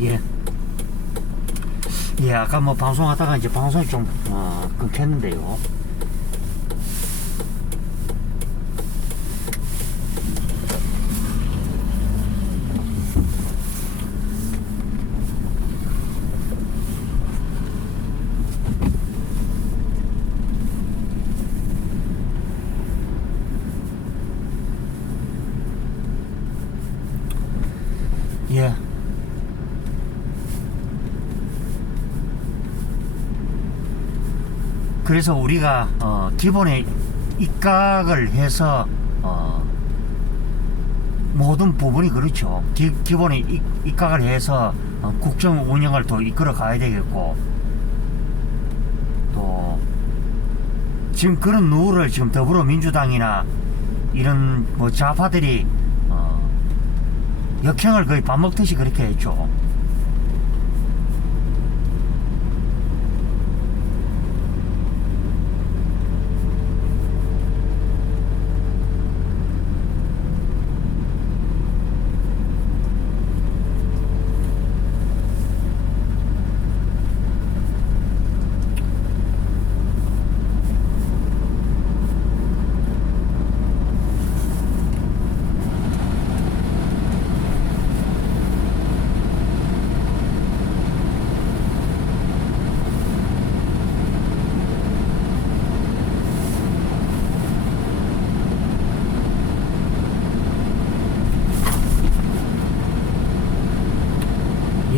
예, 아까 뭐 방송하다가 이제 방송이 좀 어, 끊겼는데요. 예. 그래서 우리가 어, 기본에 입각을 해서 어, 모든 부분이 그렇죠. 기, 기본에 입, 입각을 해서 어, 국정 운영을 또 이끌어 가야 되겠고 또 지금 그런 누를 지금 더불어민주당이나 이런 뭐 좌파들이 어, 역행을 거의 밥 먹듯이 그렇게 했죠.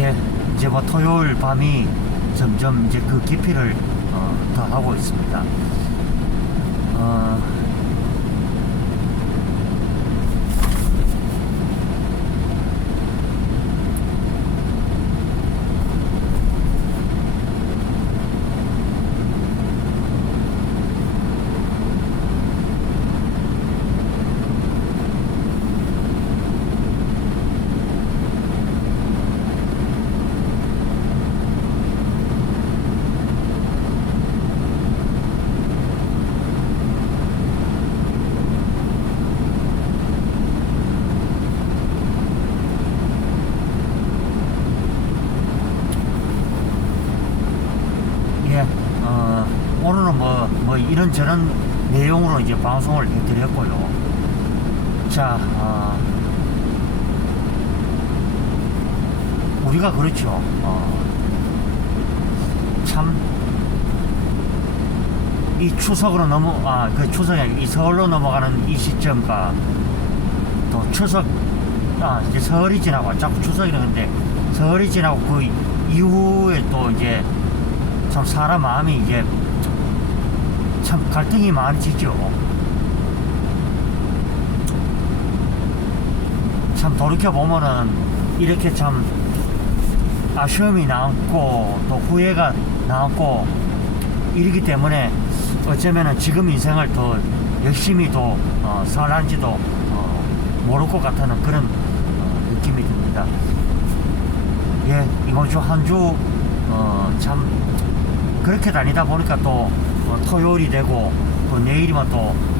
예, 이제 뭐 토요일 밤이 점점 이제 그 깊이를 어, 더 하고 있습니다. 어, 예, 어, 오늘은 뭐, 뭐 이런저런 내용으로 이제 방송을 해드렸고요. 자, 어, 우리가 그렇죠. 어, 참, 이 추석으로 넘어, 아, 그 아니고 이 서울로 넘어가는 이 시점과 또 추석, 아, 이제 설이 지나고, 자꾸 추석이 그러는데 설이 지나고 그 이후에 또 이제 참 사람 마음이 이제 참 갈등이 많아지죠. 참 돌이켜 보면은 이렇게 참 아쉬움이 남고 또 후회가 남고 이러기 때문에 어쩌면은 지금 인생을 더 열심히 더 어, 살았는지도 어, 모를 것 같다는 그런 어, 느낌이 듭니다. 예, 이번 주 한주 어, 참 그렇게 다니다 보니까 또 어, 토요일이 되고 또 내일이면 또,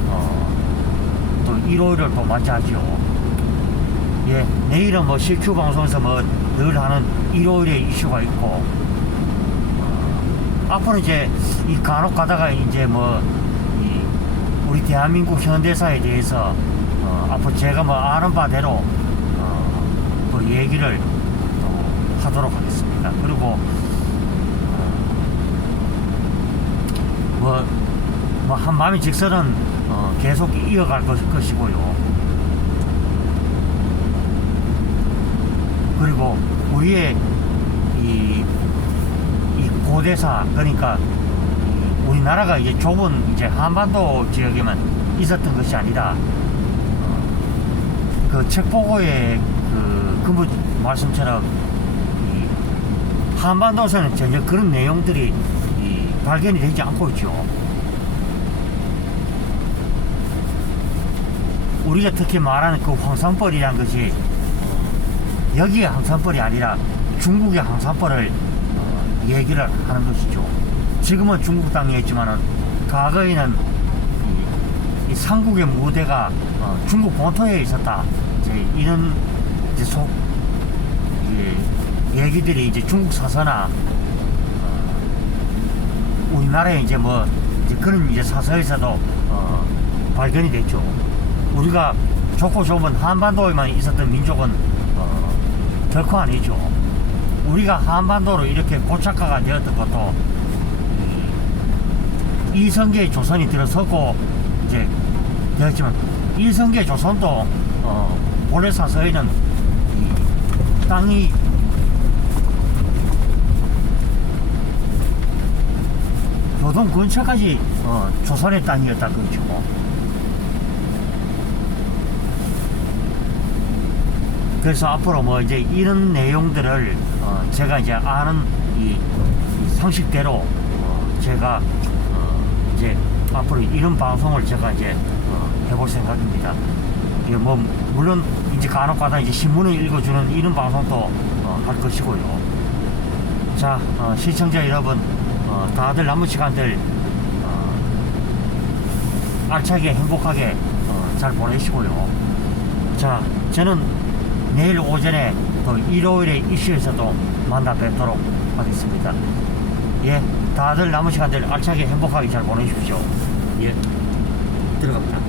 어, 또 일요일을 또 맞이하죠. 예, 내일은 뭐 CQ 방송에서 뭐 늘 하는 일요일에 이슈가 있고 어, 앞으로 이제 이 간혹 가다가 이제 뭐이 우리 대한민국 현대사에 대해서 어, 앞으로 제가 뭐 아는 바대로 어, 또 얘기를 또 하도록 하겠습니다. 그리고 뭐, 뭐 한마음이 직선은 어, 계속 이어갈 것, 것이고요. 그리고 우리의 이, 이 고대사 그러니까 이 우리나라가 이제 좁은 이제 한반도 지역에만 있었던 것이 아니라 어, 그 책보고의 그 근무 말씀처럼 이 한반도에서는 전혀 그런 내용들이 이 발견이 되지 않고 있죠. 우리가 특히 말하는 그 황산벌이라는 것이 어, 여기의 황산벌이 아니라 중국의 황산벌을 어, 얘기를 하는 것이죠. 지금은 중국 땅에 있지만은 과거에는 이, 이 삼국의 무대가 어, 중국 본토에 있었다. 이제 이런 이제 속 얘기들이 이제 중국 사서나 어, 우리나라에 이제 뭐 이제 그런 이제 사서에서도 어, 발견이 됐죠. 우리가 좋고 좋으면 한반도에만 있었던 민족은 어, 결코 아니죠. 우리가 한반도로 이렇게 고착화가 되었던 것도 이 이성계 조선이 들어서고 이제 되었지만 이성계 조선도 어, 본래 사서에는 이 땅이 교동 근처까지 어, 조선의 땅이었다 그죠. 그래서 앞으로 뭐 이제 이런 내용들을 어, 제가 이제 아는 이, 이 상식대로 어, 제가 어, 이제 앞으로 이런 방송을 제가 이제 어, 해볼 생각입니다. 이게 뭐 물론 이제 간혹가다 이제 신문을 읽어주는 이런 방송도 어, 할 것이고요. 자 어, 시청자 여러분 어, 다들 남은 시간들 어, 알차게 행복하게 어, 잘 보내시고요. 자 저는 내일 오전에 또 일요일에 이슈에서도 만나 뵙도록 하겠습니다. 예, 다들 남은 시간들 알차게 행복하게 잘 보내십시오. 예, 들어갑니다.